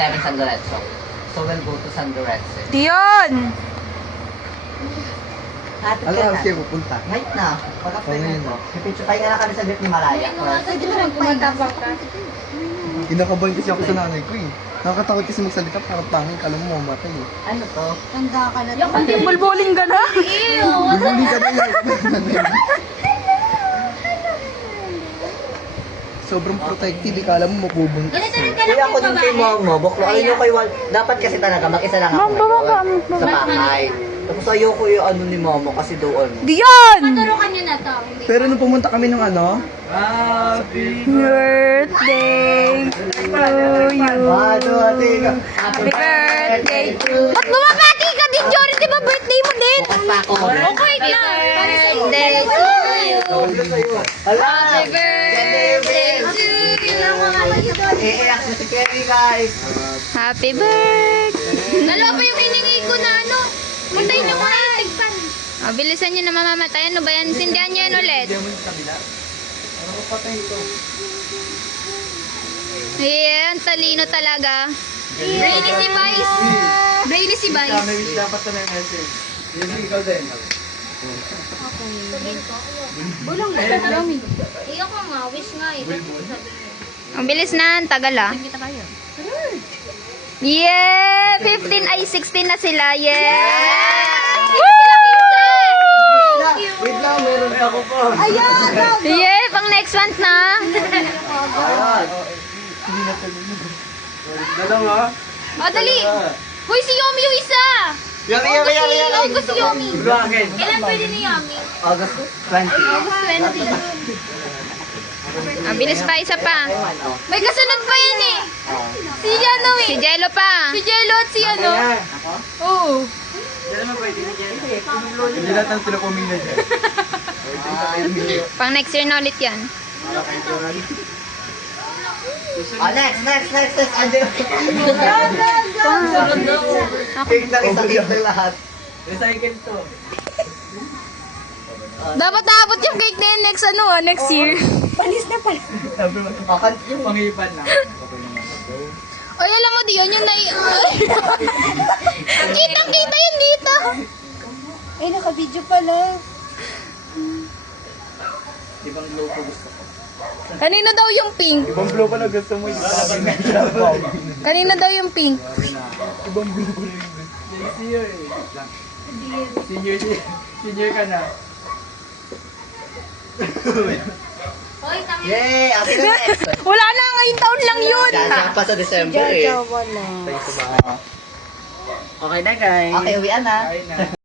11 San Lorenzo. So we'll go to San Lorenzo. Dion! Ate Alam Ken, siya pupunta. right na. Pag-after ngayon nito. Pipicture tayo nga na kami sa group ni Malaya. Pwede mo magpumagabak ka. Kinakabahan kasi ako sa nanay ko eh. Nakakatakot kasi magsalita para pangin. Kala mo mamatay eh. Ano to? Tanda ka na. Bulbuling ka na. Bubuli ka ba yan? Sobrang protected eh. Kala mo mabubuntis eh. Kuya ako din kay Momo. Buklo. Alam nyo kay Wal. Dapat kasi talaga mag-isa lang ako ngayon. Sa bahay. Tapos ayoko yung ano ni Momo kasi doon. Dion! Turukan niyo na to. Pero nung pumunta kami ng ano, Birthday to you. Happy Birthday to you. Ba't bumabati ka din, Jory? Di ba birthday mo din? Bukas pa ako. Okay lang. Birthday to you. Happy Birthday to you. Iiyak si Kelly guys. Happy birthday. Dalawa pa yung hiningi ko na ano. Muntayin niyo mga itigpan. Oh, bilisan nyo na mamamatay. Ano ba yan? Sindihan nyo yan ulit. Yeah, ang talino talaga. Brainy si Vice. Brainy si Vice. dapat na may message. Yun, ikaw din. Bulong na kami. Iyo ko nga, wish nga eh. Ang bilis na, ang tagal ah. Yeah! 15 ay 16 na sila. Yeah! Wait lang, meron pa ako po. Yeah! Pang next month na. Dalawa? O, dali. Hoy, si Yomi yung isa. Yummy. August si Yomi. Bakit? Kailan pwede ni Yomi? August 20. August 20. Ang bilis pa, isa pa. May kasunod pa yan eh. Si ano eh. Si Jello pa. Si Jello at si ano. Oo. Hindi natin sila pumila dyan. Pang next year na ulit yan. Next. Andun. Cake na isang cake ng lahat. Recycle to. Dapat naabot yung cake na yun next year. Akan Yung pangipan na. Oy, alam mo Dion, yung kitang-kita yun dito. Eh, naka-video pala. ibang logo gusto ko. Kanino daw yung pink? Ibang blow pa na gusto mo yung Kanino daw yung pink? Ibang blow ko rin. Senior ka na. Hoy, tama. Yay! Akin na next. Wala na, ngayong taon lang yun. Dadaan pa sa December eh. Okay na guys. Okay, uwian na.